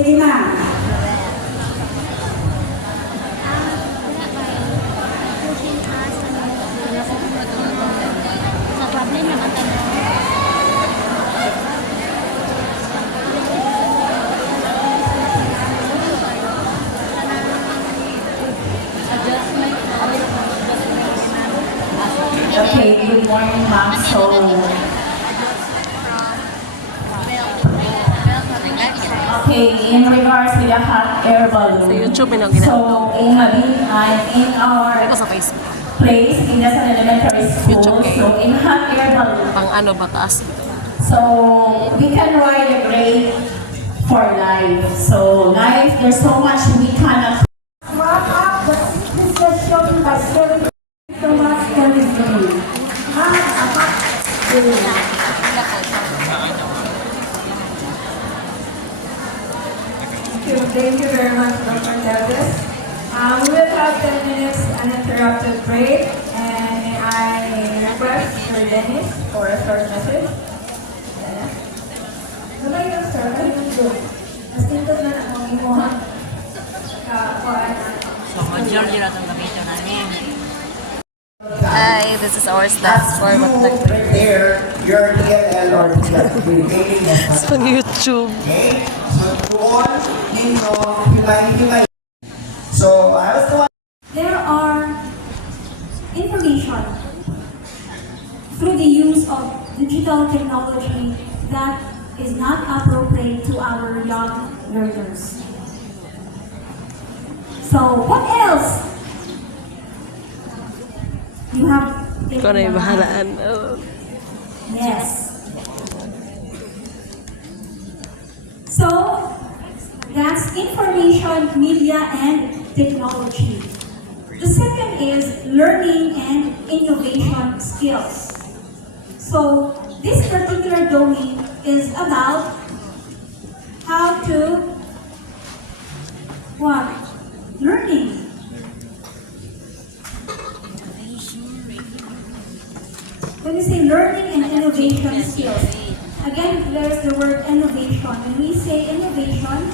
Sige na. Sa problem naman tayo. Okay, good morning, ma'am. So, okay, in regards to the hot air balloon. Sa YouTube, may So, in our Ako sa Facebook. place in the San Elementary School, YouTube kayo. so in hot air balloon. Pang ano, bataas. So, we can ride a grade for life. So, life, there's so much we cannot wrap up this session by sharing so much chemistry. Thank you very much, Dr. Davis. We will have 10 minutes uninterrupted break, and may I request Sir Dennis for a short message? Dennis? Sabay yung sir, ano yung doon? Mas tintod na na kung imo ha? So, majority na itong gamitin namin. Hi, this is our stats for Right there, your DLL or DLL Sa YouTube. Okay? So, to all, himay. So, I was the one. There are information through the use of digital technology that is not appropriate to our young learners. So, what else? You have Ikaw na yung bahalaan. Yes. So, that's information, media, and technology. The second is learning and innovation skills. So, this particular domain is about how to what? Learning. When we say learning and innovation skills, again, there's the word innovation. When we say innovation,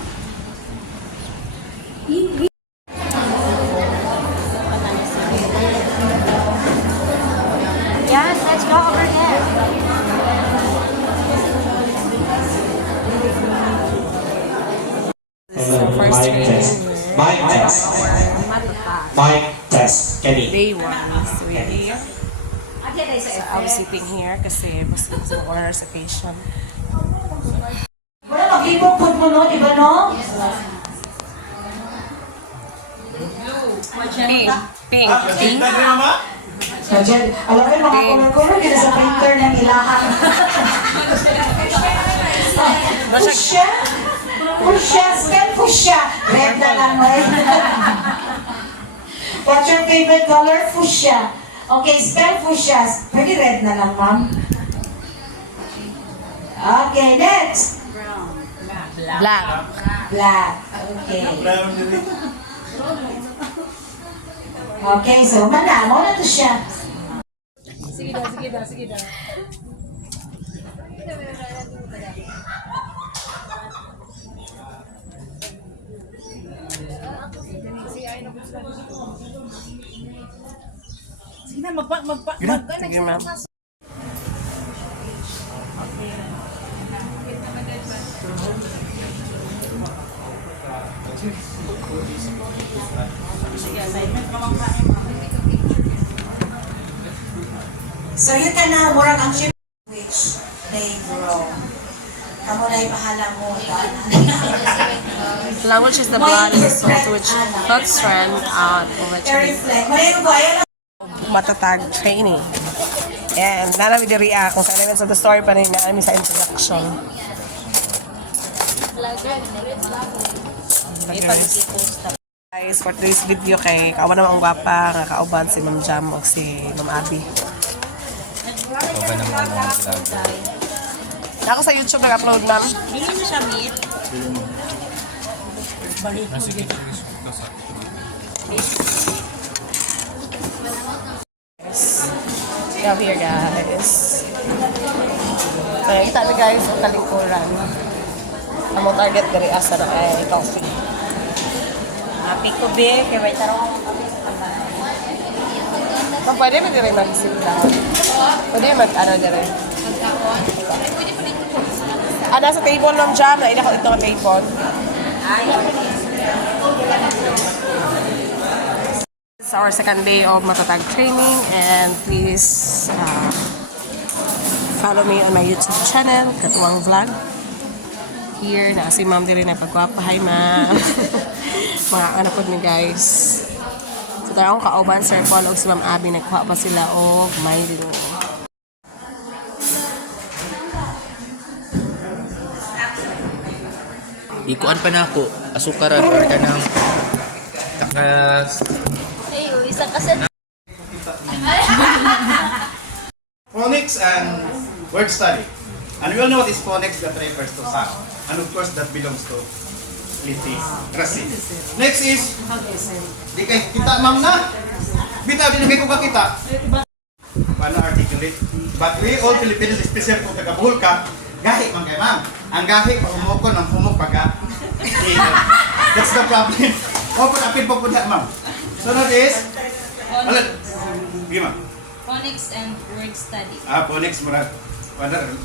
we Yes, let's go over there. So, first Mic training test. Mic test. Mic test. Kenny. Day 1. So, we're here. So, I'm sitting here kasi mas gusto ko sa occasion. Wala, mag-ibog mo no, di ba no? Pink. Pink. Pink. So, Jed, alam mo yung mga color-color dito sa printer ng ilahan. Fuchsia? Fuchsia? Scan fuchsia. Red na lang, right? What's your favorite color? Fuchsia. Okay, spell fuchsia. Pwede red na lang, ma'am. Okay, next. Black. Black. Okay. Okay, so manamo na to siya. Sige, ma'am. So you can now work on chip which they grow. Kamu na ipahala mo. Language is the blood and the soul to which thought strand out eventually. Reflect. Malayo ba? Ayan Matatag training. And nalabi diri kung sa elements of the story pa rin namin sa introduction. Guys, for today's video kay kawan naman ang gwapa nga kauban si Ma'am Jam o si Ma'am Abby. Ako sa YouTube nag-upload, ma'am. Hindi na siya meet. Come here, guys. Ayan, kita niyo guys, ang talikuran. Among target diri asa na ay coffee. Happy ko be, kaya may tarong. Pwede mo diri mag-sit down. Pwede mag-ano diri. Nasa table lang dyan. Naina ko ito ang table. It's our second day of Matatag training and please follow me on my YouTube channel, Katuwang Vlog. Here, na si Ma'am diri na pagwapa. Hi, Ma'am. Mga anak po ni guys. So, tayo akong kauban, Sir Paul, o si Ma'am Abby, nagkuha pa sila o Milo. Ikuan pa na ako, asukaran or kanang takas. Hey, isa kasi. Phonics and word study. And we all know what is phonics that refers to sound. And of course, that belongs to literacy. Next is, di kay kita ma'am na. Bitaw, di na kayo kita. Paano articulate? But we all Filipinos, especially kung taga-Bohol ka, gahi man kay ma'am. Ang gahi, pag humukon, ang humukpaga. That's the problem. Open, apin po po na ma'am. Sunod is, Sige ma'am. Phonics and word study. Phonics, murag.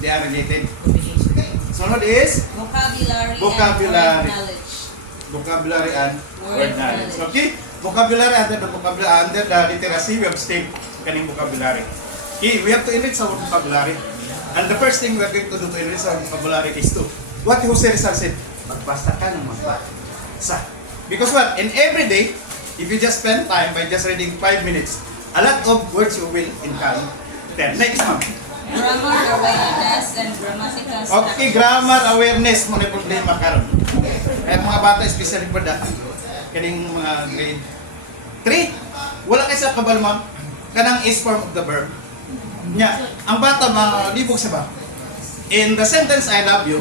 They are related. Sunod is, Vocabulary, and Vocabulary. word knowledge. vocabulary and word Word knowledge. knowledge. Okay? Vocabulary under the literacy, we have state kaning vocabulary. Okay, we have to enrich our vocabulary. And the first thing we are going to do to enrich our vocabulary is to, what Jose Rizal said, magbasa ka ng magbasa. Because what? In every day, if you just spend time by just reading 5 minutes, a lot of words you will encounter. Next month. Grammar awareness and grammatical Okay, grammar awareness mo na problema karon. Kaya mga bata, especially for that, kaning mga grade 3, wala kayo sa kabal ma'am, kanang is form of the verb. Nya, ang bata malibog sa ba? In the sentence, I love you,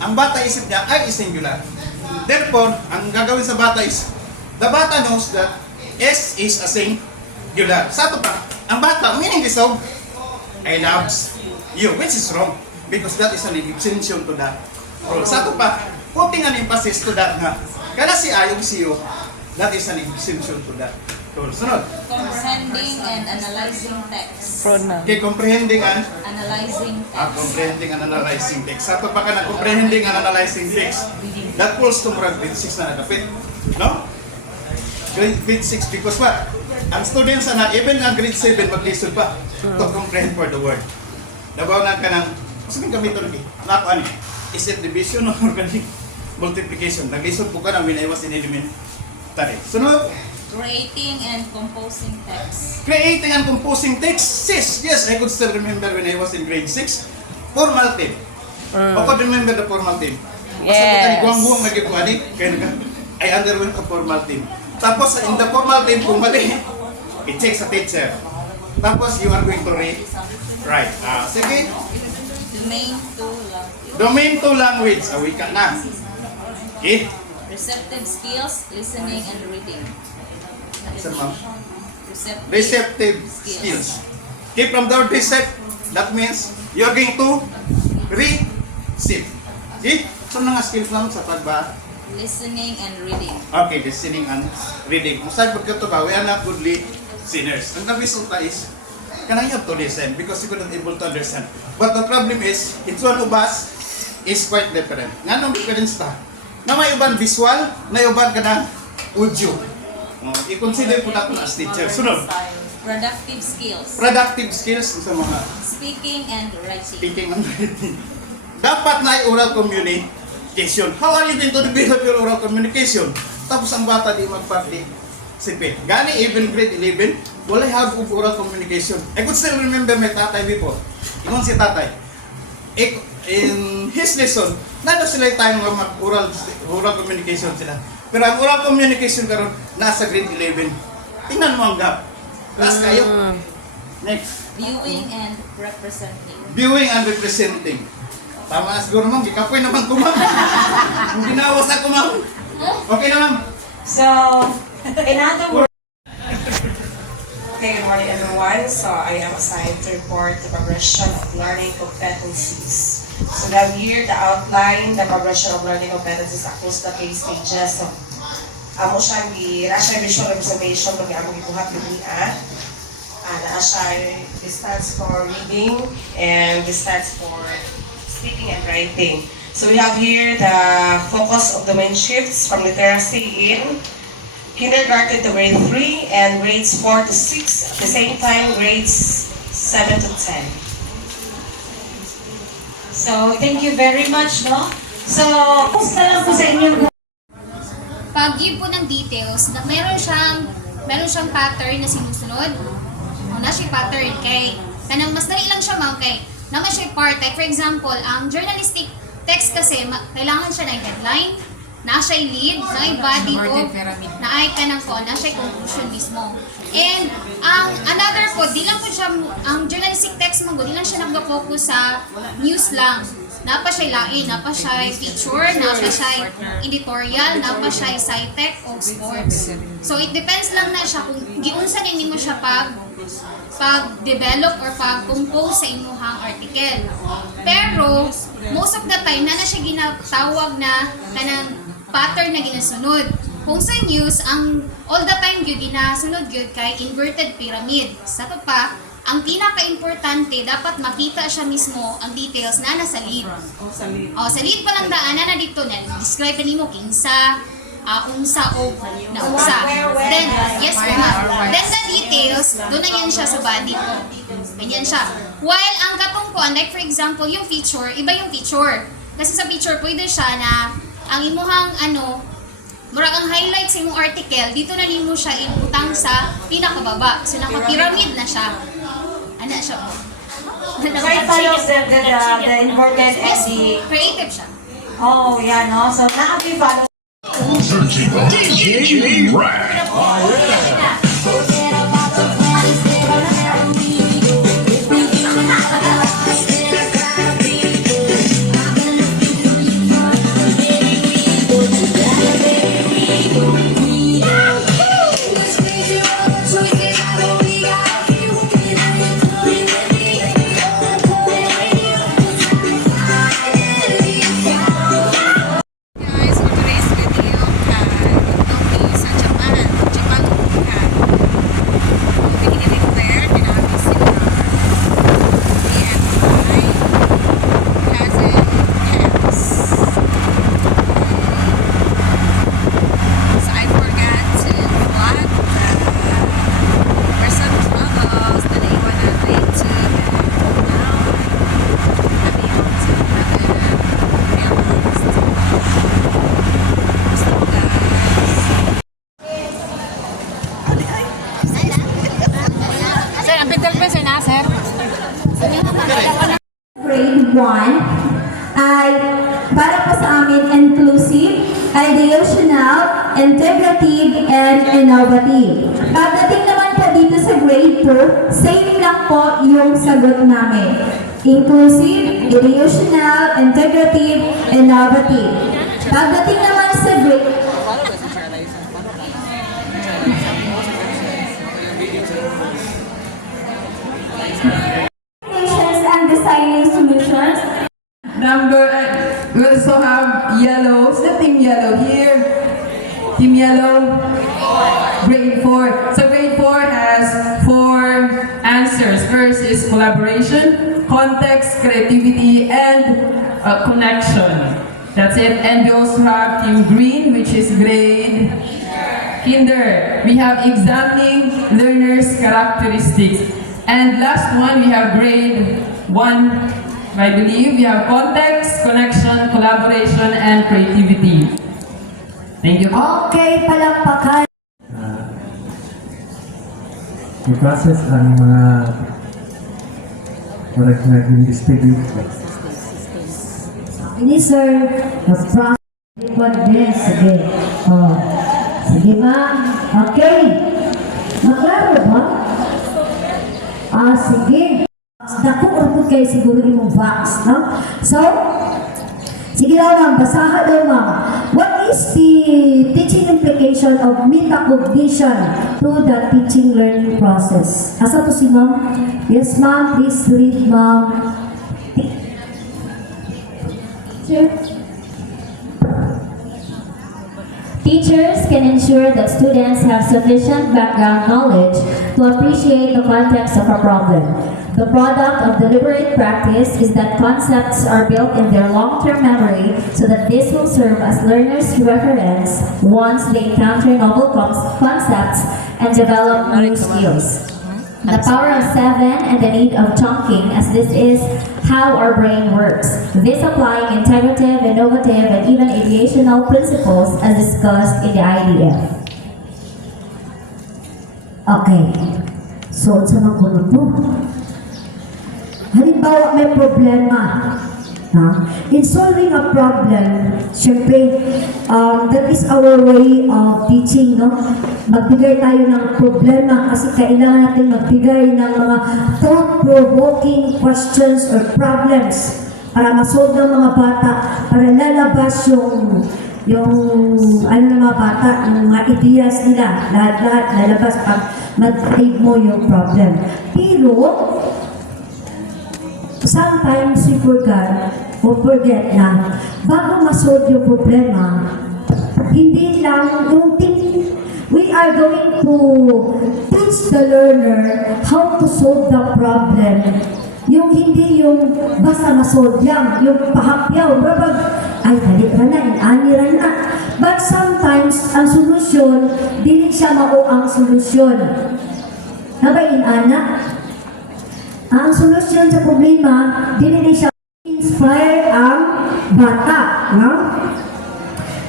ang bata isip niya, I is singular. Therefore, ang gagawin sa bata is, the bata knows that S is a singular. Sa ito pa, ang bata, meaning this of, I loves you, which is wrong. Because that is an extension to that rule. Sa ito pa, putting an emphasis to that nga. Kana si I, yung si you, that is an extension to that rule. Sunod. comprehending and analyzing text. Pronoun. Okay, comprehending and Analyzing text. comprehending and analyzing text. Sa ito pa ka na comprehending and analyzing text, that pulls to grade 6 na nagapit. No? Grade 6 because what? Ang students na even ang grade 7 mag-listen pa to comprehend for the word. Nabaw na ka ng, kasi may gamit ito lagi. Nako ano, is it division or organic multiplication? Nag-listen po ka ng when I was in elementary. Sunod, Creating and composing text. creating and composing text. Yes, I could still remember when I was in grade 6. Formal team. Ako remember the formal team. Yes. Guwang-guwang nagkikuha I underwent a formal team. Tapos in the formal team, kung mali, it takes a teacher. Tapos you are going to read. Right. Sige. Domain 2 language. Domain 2 language. Wika na. Okay. Receptive skills, listening and reading. Isa ma'am. Receptive Receptive skills. Okay, from the word recept, that means you are going to receive. Okay? So, mga skills lang sa pagba. listening and reading. Okay, listening and reading. Kung saan pagkato ba, we are not good listeners. Ang resulta is, can I have to listen because you couldn't able to understand. But the problem is, each one of us is quite different. Nga nung difference ta? Na may uban visual, may uban ka ng audio. I-consider po natin as teacher. Sunod, Productive skills. productive skills sa mga Speaking and writing. speaking and writing. Dapat na ay oral communication. How are you going to develop your oral communication? Tapos ang bata di mag-participate. Gani even grade 11, wala have of oral communication. I could still remember my tatay before. Ingon si tatay. In his lesson, nado sila tayo ng oral communication sila. Pero ang oral communication karon nasa grade 11. Tingnan mo ang gap. Class kayo. Next. Viewing and representing. Viewing and representing. Tama na siguro ma'am, gikapoy naman ko ma'am. Kung ginawas ako ma'am. Okay na ma'am. So, in other words, okay, good morning everyone. So, I am assigned to report the progression of learning competencies So we have here the outline, the progression of learning competencies across the case stages. So, amo siya visual representation pag amo gibuhat dunia. This stands for reading and this stands for speaking and writing. So we have here the focus of domain shifts from literacy in kindergarten to grade 3 and grades 4 to 6. At the same time, grades 7 to 10. So, thank you very much, no? So, kumusta lang po sa inyong Pag-give po ng details, na meron siyang pattern na sinusunod. Na siya pattern kay kanang mas dali lang siya ma'am kay naman siya part like for example ang journalistic text kasi kailangan siya ng headline na siya lead na ay body o na ay kanang ko na siya conclusion mismo and ang another po di lang po siya ang journalistic text mo di lang siya nagfocus sa news lang napa siya lain napa siya feature napa siya editorial napa siya sci-tech o sports so it depends lang na siya kung giunsa nimo siya pag-develop or pag-compose sa imuhang article. Pero, most of the time, na siya ginatawag na kanang pattern na ginasunod. Kung sa news, ang all the time yun, ginasunod yun kay inverted pyramid. Sa to pa, ang pinaka-importante, dapat makita siya mismo ang details na nasa lead. Sa lead pa lang daanan na dito na, describe na nimo kinsa, unsa o naunsa. Then, yes po ma'am. Then the details, doon na yan siya sa body ko. Ganyan siya. While ang katungkuan, like for example, yung feature, iba yung feature. Kasi sa feature, pwede siya na ang imuhang murag ang highlight sa imong article, dito na nimo siya ibutang sa pinakababa. So naka-pyramid na siya. Ano siya? So it follows the inverted and the... Creative siya. Oh, yeah, no? So, na-follow. DJ Rap. Grade 1 ay para po sa amin inclusive, ideational, integrative, and innovative. Pagdating naman po dito sa grade 2, same lang po yung sagot namin. Inclusive, ideational, integrative, innovative. Pagdating naman sa grade and designing solutions. Number 8, we also have yellow. Is the team yellow here? Team yellow, grade 4. So grade 4 has 4 answers. First is collaboration, context, creativity, and connection. That's it. And we also have team green, which is grade kinder. We have examining learners' characteristics. And last one, we have grade 1, I believe. We have context, connection, collaboration, and creativity. Thank you. Okay, palakpakan. I-process ang mga correct na distribute. Ini sir, mag-process din. Sige. Sige ma'am. Okay. Maklaro ba? Sige. Dako urput kayo siguro yung box, no? So, sige daw ma'am, basahan daw ma'am. What is the teaching implication of metacognition to the teaching learning process? Asa to si ma'am? Yes ma'am, please read ma'am. Teachers can ensure that students have sufficient background knowledge to appreciate the context of a problem. The product of deliberate practice is that concepts are built in their long-term memory so that this will serve as learners' reference once they encounter novel concepts and develop new skills. The power of 7 and the need of chunking, as this is how our brain works. This applying integrative, innovative, and even aviational principles as discussed in the IDF. Okay. So, sa mga kulong po. Halimbawa, may problema. In solving a problem, syempre, that is our way of teaching, no? Magbigay tayo ng problema kasi kailangan natin magbigay ng mga thought-provoking questions or problems para masolve ng mga bata, para lalabas yung ano ng mga bata, yung mga ideas nila, lahat-lahat lalabas pag mag-take mo yung problem. Pero, sometimes we forget na bago masolve yung problema, hindi lang yung we are going to teach the learner how to solve the problem. Yung hindi yung basta masolve yan, yung pahapyaw, ay halika na, inanira na. But sometimes, ang solusyon, dili siya mao ang solusyon. Nabay inana? Ang solusyon sa problema, dili siya inspire ang bata. No?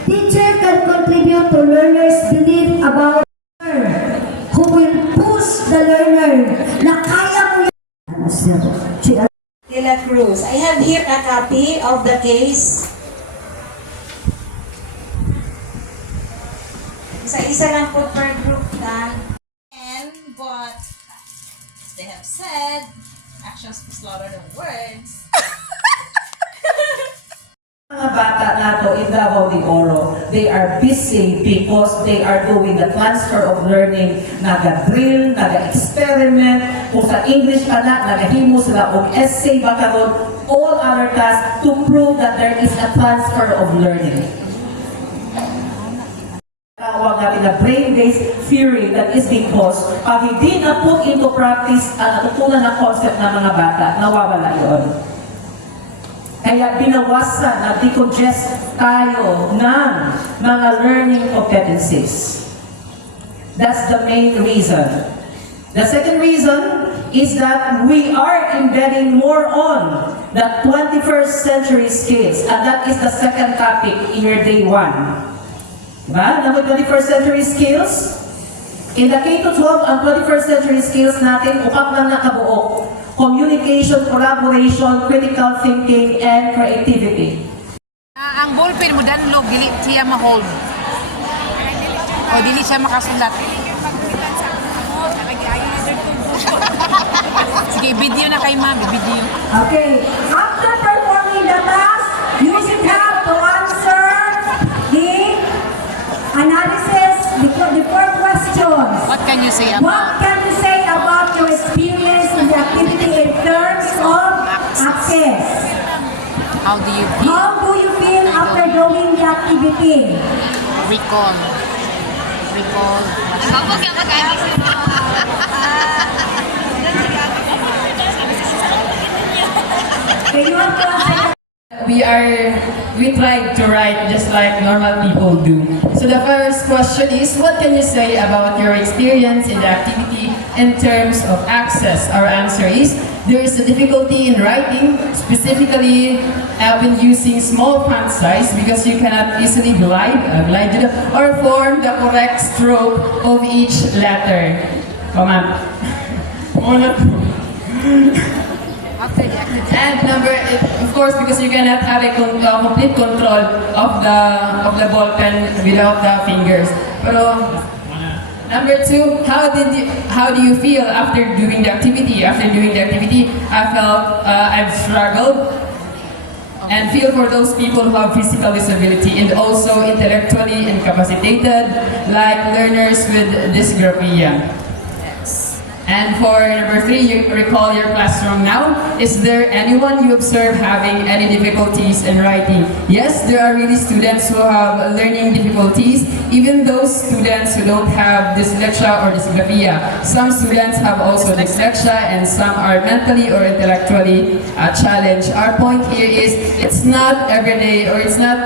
Teacher can contribute to learners' belief about who will push the learner na kaya mo yan. De La Cruz. I have here a copy of the case. Isa-isa lang po per group na. And but as they have said, actions speak louder than words. Mga bata nato in Davao de Oro, they are busy because they are doing the transfer of learning, naga-drill, naga-experiment, kung sa English ka na, nagahimo sila og essay ba karon, all other tasks to prove that there is a transfer of learning. Tawag natin na brain-based theory, that is because pag hindi na put into practice ang natutunan na concept ng mga bata, nawawala yun. Kaya binawasan na decongest tayo ng mga learning competencies. That's the main reason. The second reason is that we are embedding more on the 21st century skills, and that is the second topic in your day 1. Diba? Naman 21st century skills. In the K-12, ang 21st century skills natin, upak lang nakabuo. Communication, collaboration, critical thinking, and creativity. Ang ballpen mo danlog, dili siya ma-hold. O dili siya makasulat. Sige, video na kay ma'am, video. Okay. After performing the task, you should have to answer the analysis, the 4 questions. What can you say about? What can you say about your experience in the activity in terms of access? How do you feel? How do you feel after doing the activity? Recall. Kapag yung mag-anisip mo. Can you want to answer? We tried to write just like normal people do. So the first question is, what can you say about your experience in the activity in terms of access? Our answer is, there is a difficulty in writing, specifically when using small font size because you cannot easily glide or form the correct stroke of each letter. Come on. And of course, because you cannot have a complete control of the ball pen without the fingers. Pero number 2, how do you feel after doing the activity? After doing the activity, I felt I've struggled and feel for those people who have physical disability and also intellectually incapacitated, like learners with dysgraphia. And for number 3, you recall your classroom now. Is there anyone you observe having any difficulties in writing? Yes, there are really students who have learning difficulties, even those students who don't have dyslexia or dysgraphia. Some students have also dyslexia and some are mentally or intellectually challenged. Our point here is it's not every day or it's not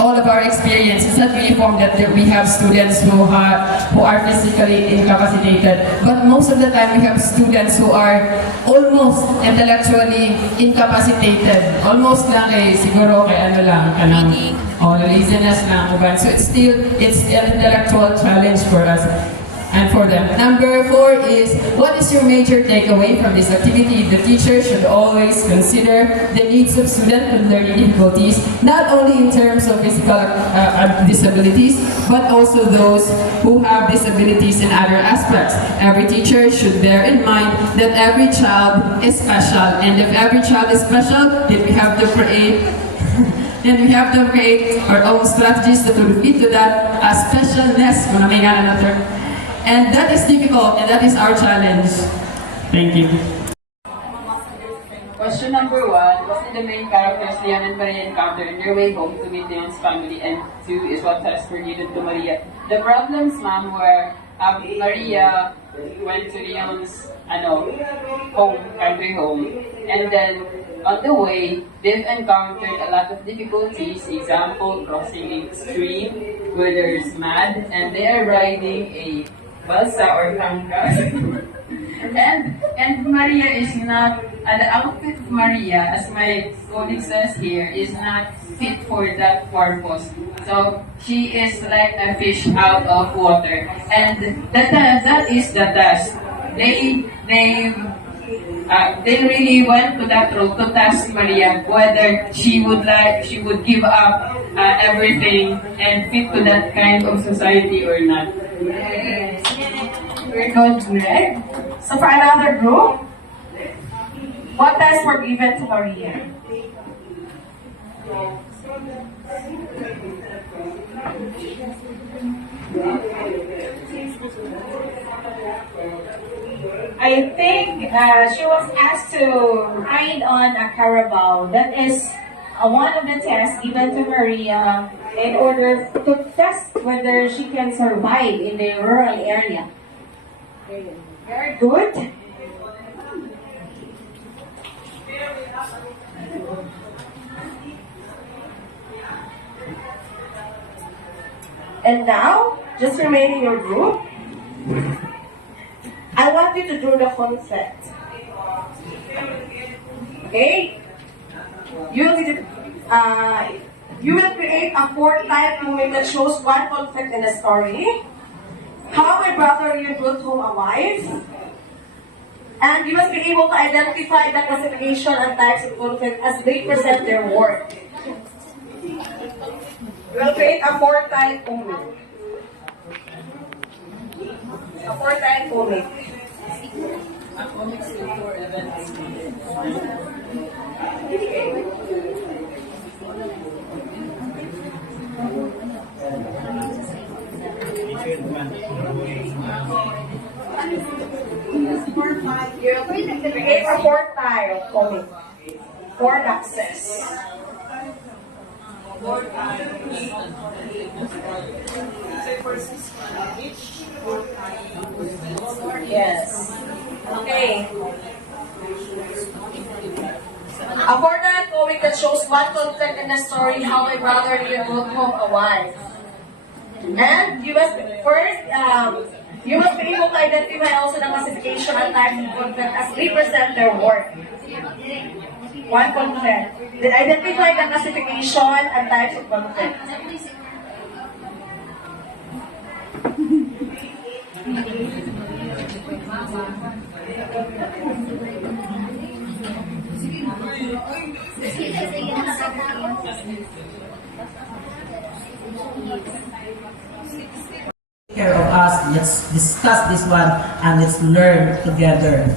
all of our experience. It's not uniform that we have students who are physically incapacitated, but most of the time we have students who are almost intellectually incapacitated. Almost lang siguro ano lang, kanang laziness lang. So it's an intellectual challenge for us and for them. Number 4 is, what is your major takeaway from this activity? The teacher should always consider the needs of students with learning difficulties, not only in terms of physical disabilities, but also those who have disabilities in other aspects. Every teacher should bear in mind that every child is special, and if every child is special, then we have to create our own strategies that will fit to that specialness. And that is difficult, and that is our challenge. Thank you. Question number 1, what did the main characters Leon and Maria encounter in their way home to meet Leon's family? And 2 is what tests were given to Maria? The problems, ma'am, were Maria went to Leon's country home, and then on the way, they've encountered a lot of difficulties. Example, crossing a stream where there's mud, and they are riding a balsa or tangkas. and Maria is not, the outfit of Maria, as my colleague says here, is not fit for that purpose. So she is like a fish out of water. And that is the test. They really went to that road to test Maria whether she would give up everything and fit to that kind of society or not. Yes. Very good, Greg. So for another group, what tests were given to Maria? I think she was asked to ride on a carabao. That is one of the tests given to Maria in order to test whether she can survive in the rural area. Very good. And now, just remain in your group. I want you to draw the concept. Okay? You will create a 4-type movement that shows one conflict in the story. How my brother you brought home a wife. And you must be able to identify the classification and types of conflict as they present their work. You will create a 4-type movement. A 4-type movement. Create a 4-type movement. 4 boxes. Yes. Okay. A 4-type comic that shows one conflict in the story, how my brother brought home a wife. And you must first, you must be able to identify also the classification and types of conflict as they present their work. One conflict. Then identify the classification and types of conflict. Care of us, let's discuss this one and let's learn together.